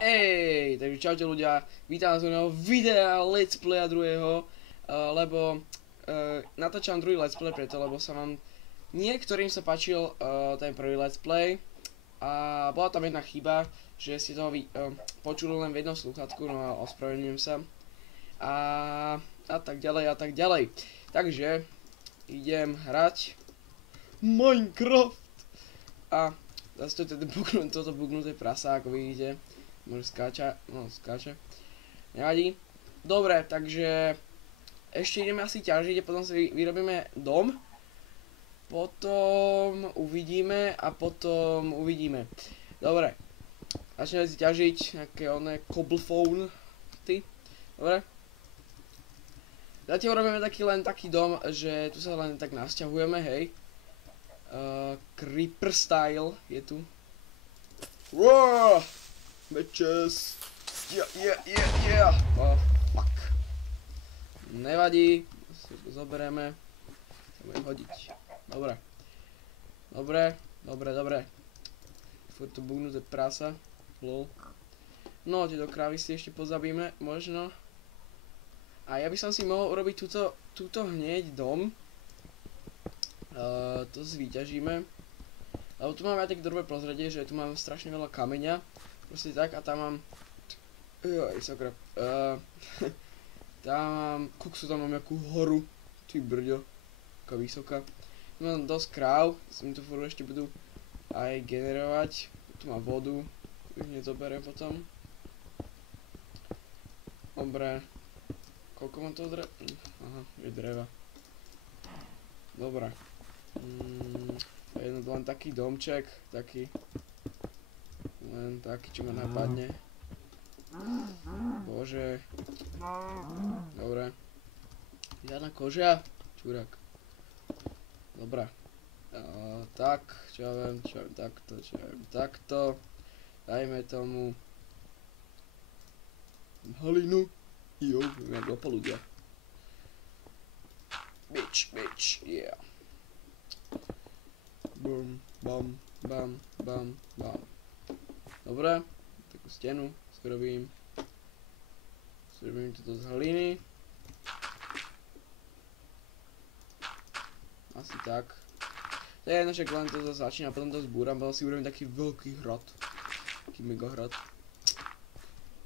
Takže čaute ľudia, vítam vás u nového videa Let's Playa druhého, lebo natáčam druhý Let's Play preto, lebo sa vám niektorým sa páčil ten prvý Let's Play a bola tam jedna chyba, že ste toho počuli len v jednom slúchatku, no a ospravedlňujem sa a tak ďalej a tak ďalej. Takže idem hrať Minecraft a zase toto bugnuté prasa, ako vidíte. Možno skáča. Nevadí. Dobre, takže ešte ideme asi ťažiť a potom si vyrobíme dom. Potom uvidíme. Dobre. Začneme si ťažiť nejaké cobblestone. Dobre. Zatiaľ robíme len taký dom, že tu sa len tak nasťahujeme, hej. Creeper style je tu. Wow! Bitches. Yeah. Oh, fuck. Nevadí. Si to zoberieme. Sa budem hodiť. Dobre. Furt to bugnuté prasa. Lol. No, tieto krávy si ešte pozabíme, možno. A ja by som si mohol urobiť túto hneď dom. To vyťažíme. Lebo tu máme aj také dobré prozradie, že tu mám strašne veľa kameňa. Proste tak a tam mám... sakra. Tam mám... Koksu, tam mám nejakú horu. Ty brďo. Taká vysoká. Tu mám dosť kráv. Si mi to furt ešte budú aj generovať. Tu mám vodu. Už nezoberiem potom. Dobre. Koľko mám toho dreva? Aha, je dreva. Dobre. Len taký domček. Len taký, čo ma napadne. Bože. Dobre. Žiadna kožia. Čurák. Dobre. Tak, čo ja viem, takto. Dajme tomu halinu. Jo, jak lopa ľudia. Bitch, yeah. Bum, bam. Dobre, takú stenu skrobím. Skrobím toto z hliny. Asi tak. To je jedno, však len to začína, potom to zbúram, potom si urobím taký veľký hrad. Taký mega hrad.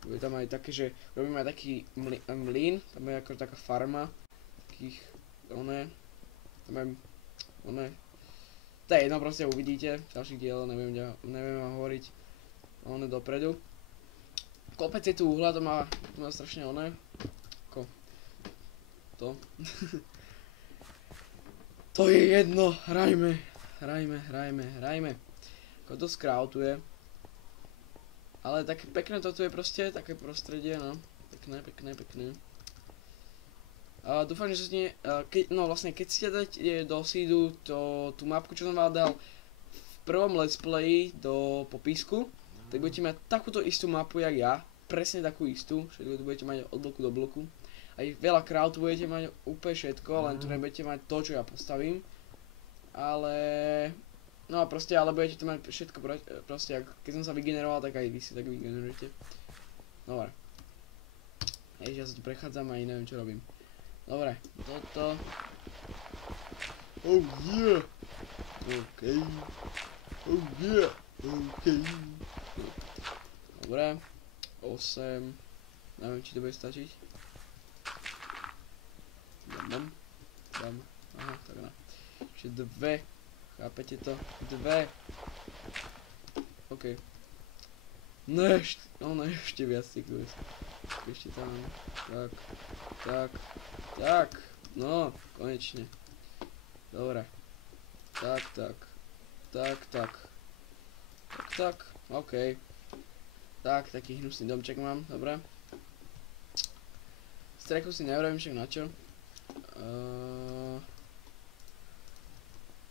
Bude tam aj také, že robím aj taký mlyn, tam je ako taká farma. Takých, tam je, to je jedno, proste uvidíte, v ďalších dielov, neviem vám hovoriť dopredu. Kopec je tu uhla, to má strašne ako to. To je jedno, hrajme. Ako dosť kráv tu je. Ale také pekné toto je proste, také prostredie, no. Pekné. Dúfam, že keď si dáte do seedu tú mapku, čo som vám dal v prvom let's play do popisku, tak budete mať takúto istú mapu jak ja, presne takú istú, všetko tu budete mať od bloku do bloku. Aj veľa kráv tu budete mať úplne všetko, len tu nebudete mať to, čo ja postavím. Ale... No a proste, ale budete tu mať všetko, proste, keď som sa vygeneroval, tak aj vy si tak vygenerujete. Dobre. Ja sa tu prechádzam a neviem, čo robím. Dobre, toto. Oh yeah! OK. Oh yeah! OK. Dobre. 8. Neviem, či to bude stačiť. Bam. Aha, tak no. Ešte 2. Chápete to? 2. OK. No ešte viac tých dôjsť. Ešte tam. Tak. No, konečne. Dobre. Tak. OK. Tak, taký hnusný domček mám, dobre. Strechu si nevrajím však na čo.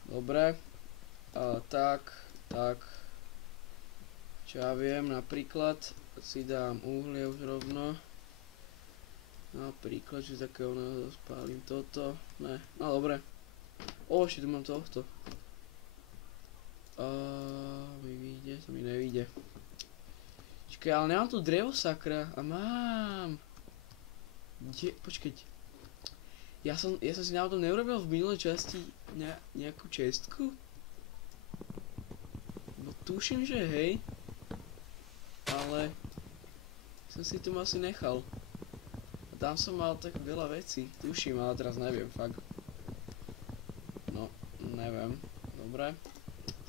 Dobre. Tak. Čo ja viem, napríklad si dám uhlie už rovno. Napríklad, že také spálim toto. Ne, no dobre. Ešte tu mám tohto. Mi vyjde, to mi nevyjde. Počkaj, ale nemám tu drevo, sakra. A mám. Kde? Počkať. Ja som si náhodou neurobil v minulej časti nejakú čestku? No tuším, že hej. Ale som si tu asi nechal. A tam som mal tak veľa vecí. Tuším, ale teraz neviem, fakt. No, neviem. Dobre.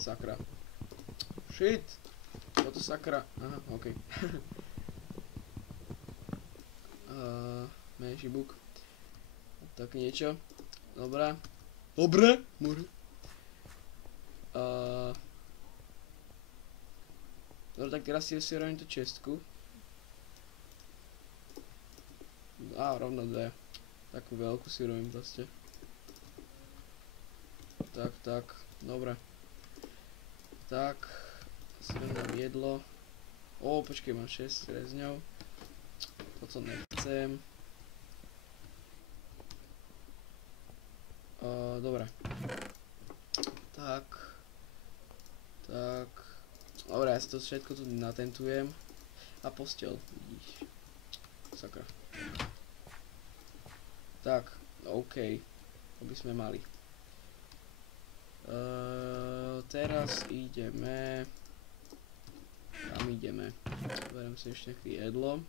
Sakra. Shit. Toto sakra. Aha, okej. Menší buk. Tak niečo. Dobre. Dobre. Dobre, tak teraz si robím tú čestku. Rovno dve. Takú veľkú si robím proste. Tak. Dobre. Tak. Si dám jedlo. Počkej, mám 6 rezňov. Toto nechcem. Dobre. Tak. Dobre, ja si to všetko tu natentujem. A posteľ, vidíš. Sakra. Tak, OK. To by sme mali. Teraz ideme. Tam ideme. Beriem si ešte nejaké jedlo.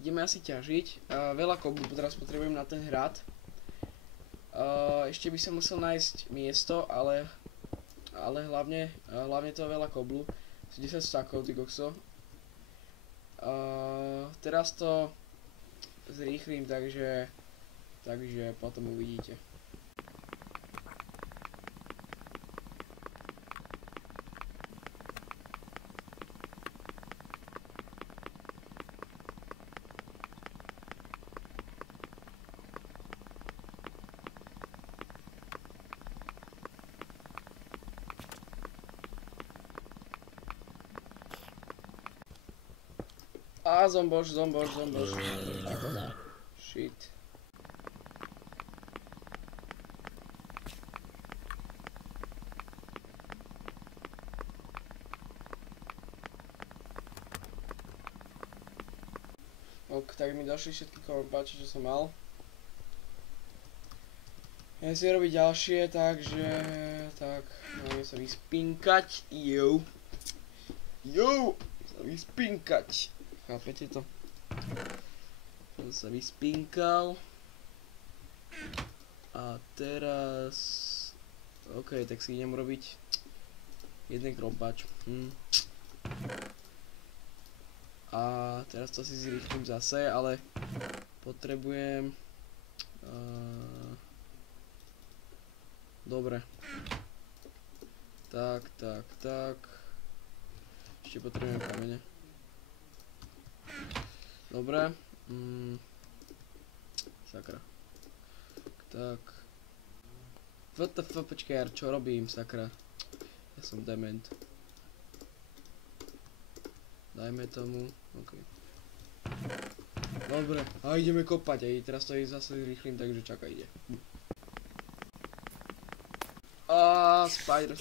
Ideme asi ťažiť. Veľa koblu teraz potrebujem na ten hrad. Ešte by som musel nájsť miesto, ale hlavne to veľa koblu. 10 stakov, ty kokso. Teraz to zrýchlim, takže potom uvidíte. Zomboš. Shit. Tak mi došli všetky korpáče, čo som mal. Ja si robiť ďalšie, takže... Tak, máme sa vyspinkať. Jo. Sa vyspinkať. Chápete to? Som sa vyspinkal. A teraz... OK, tak si idem robiť jeden krompáč. A teraz to si zrýchlim zase, ale potrebujem... Dobre. Tak. Ešte potrebujem kamene. Dobre. Sakra. Tak. WTF, počkaj, čo robím, sakra? Ja som dement. Dajme tomu, OK. Dobre, a ideme kopať, aj teraz to zase zrýchlim, takže čakaj, ide. Spider.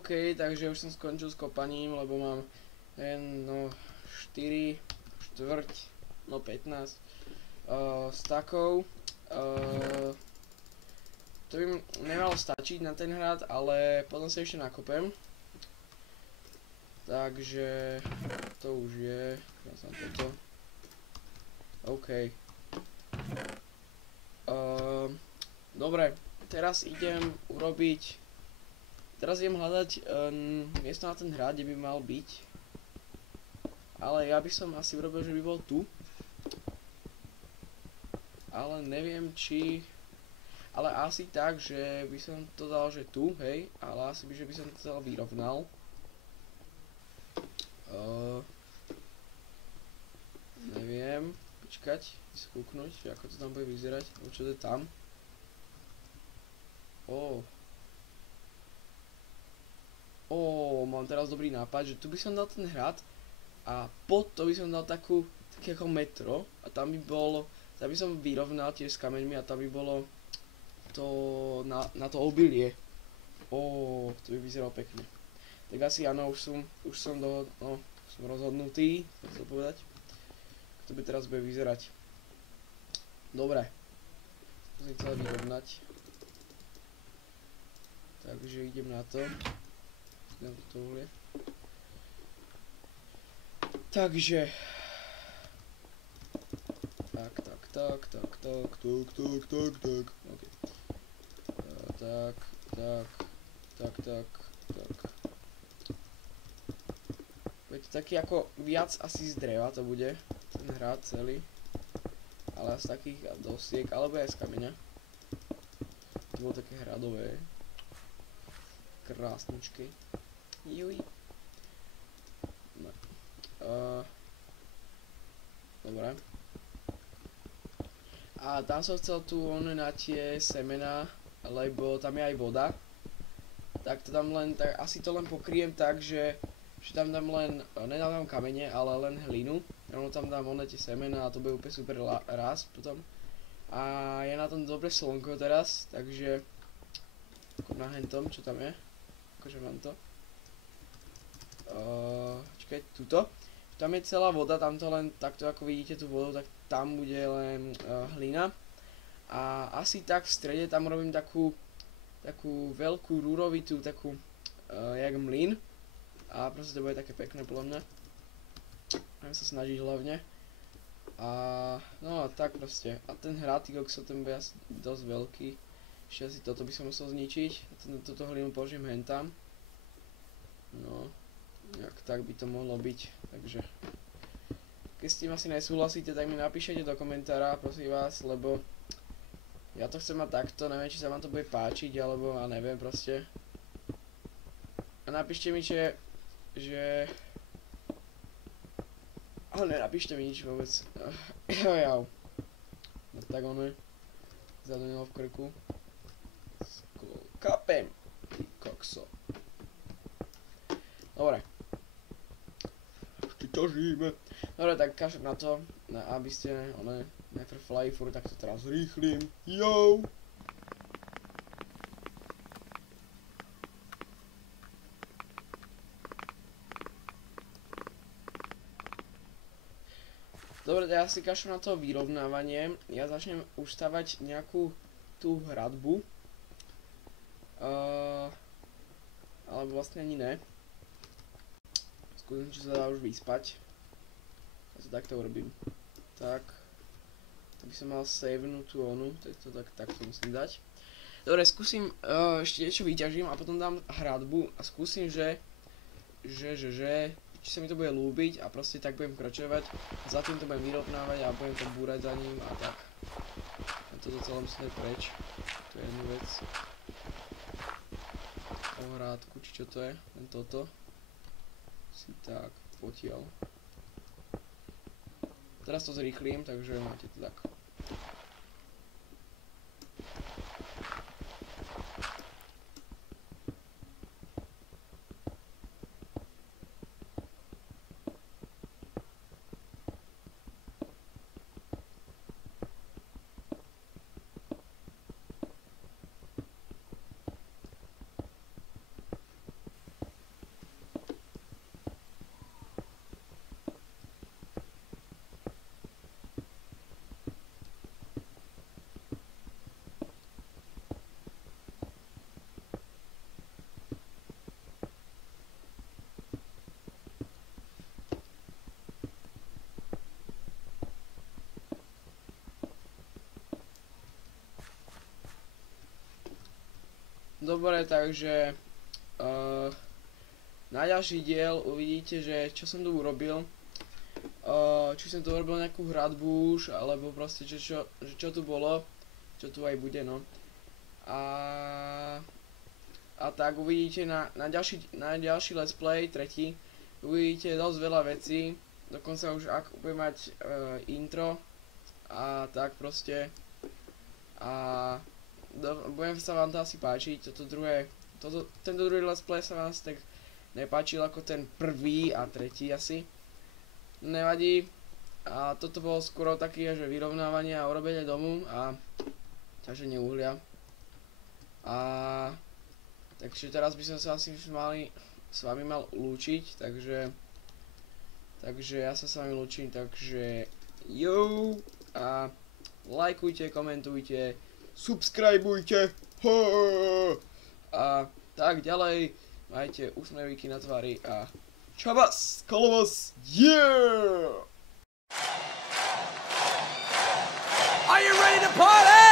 OK, takže už som skončil s kopaním, lebo mám no 4, štvrť, no 15 stakov. To by nemalo stačiť na ten hrad, ale potom sa ešte nakopem. Takže to už je, ja som toto. OK. Dobre, teraz idem hľadať miesto na ten hrad, kde by mal byť. Ale ja by som asi urobil, že by bol tu. Ale neviem či... Ale asi tak, že by som to dal, že tu, hej. Ale asi že by som to dal vyrovnal. Neviem. Počkať, skúknuť, ako to tam bude vyzerať. Čo to je tam? Mám teraz dobrý nápad, že tu by som dal ten hrad a pod to by som dal také ako metro a tam by som vyrovnal tiež s kameňmi a tam by bolo to na to obilie. To by vyzeralo pekne. Tak asi áno, už som rozhodnutý, chcem povedať. To by teraz bude vyzerať. Dobre. Musím celé vyrovnať. Takže idem na to. Dám to uhlie. Takže. Tak. OK. Tak. Bude to taký ako viac asi z dreva to bude. Ten hrad celý. Ale z takých dosiek, alebo aj z kameňa. To bolo také hradové. Krásnučky. Juj. No. Dobre. A tam som chcel tu na tie semená, lebo tam je aj voda. Tak to tam len, tak asi to len pokryjem tak, že tam dám len, nedám kamene, ale len hlinu. Rovno tam dám tie semená a to bude úplne super rast potom. A je na tom dobre slnko teraz, takže na hentom, čo tam je. Akože mám to. Čakaj, tuto. Tam je celá voda, tamto len takto ako vidíte tú vodu, tak tam bude len hlina. A asi tak v strede tam robím takú veľkú rúrovitú, takú jak mlyn. A proste to bude také pekné podľa mňa. Budem sa snažiť hlavne. A no tak proste. A ten hrad, ten bude asi dosť veľký. Ešte asi toto by som musel zničiť. Toto hlinu položím hentam. No, nejak tak by to mohlo byť. Takže keď s tým asi nesúhlasíte, tak mi napíšete do komentára, prosím vás, lebo ja to chcem mať takto, neviem, či sa vám to bude páčiť, alebo ja neviem proste. A napíšte mi, že... Ale nenapíšte mi nič vôbec. Jau. No tak ono je. Zadunilo v krku. Kapem. Ty kokso. Dobre. Ešte ťažíme. Dobre, tak kašem na to, aby ste, najprv fly furt, tak to teraz rýchlim. Yo! Dobre, ja si kašem na to vyrovnávanie. Ja začnem už stavať nejakú tú hradbu. Ale vlastne ani ne. Skúsim, či sa dá už vyspať. Ja to takto urobím. Tak. To by som mal savenúť tú onu, tak to musím dať. Dobre, skúsim, ešte niečo vyťažím a potom dám hradbu a skúsim, či sa mi to bude ľúbiť a proste tak budem kračovať. Za tým to budem vyrovnávať a budem to búrať za ním a tak. A toto celé musím dať preč. To je jednu vec. Ohrádku, či čo to je, len toto. Si tak potiaľ. Teraz to zrýchlím, takže máte to tak. Dobre, takže na ďalší diel uvidíte, že čo som tu urobil. Či som tu urobil nejakú hradbu už, alebo proste čo tu bolo, čo tu aj bude, no. A tak uvidíte na ďalší let's play, tretí, uvidíte dosť veľa vecí, dokonca už ak budem mať intro a tak proste. A budem sa vám to asi páčiť, tento druhý let's play sa vám asi tak nepáčil ako ten prvý a tretí asi. Nevadí. A toto bolo skoro také, že vyrovnávanie a urobenie domu a ťaženie uhlia. A takže teraz by som sa asi s vami mal lúčiť, takže ja sa s vami lúčim, takže jo a lajkujte, komentujte, subscribeujte a tak ďalej, majte úsmevíky na tvári a čabas, kolovos, yeah! Are you ready to party?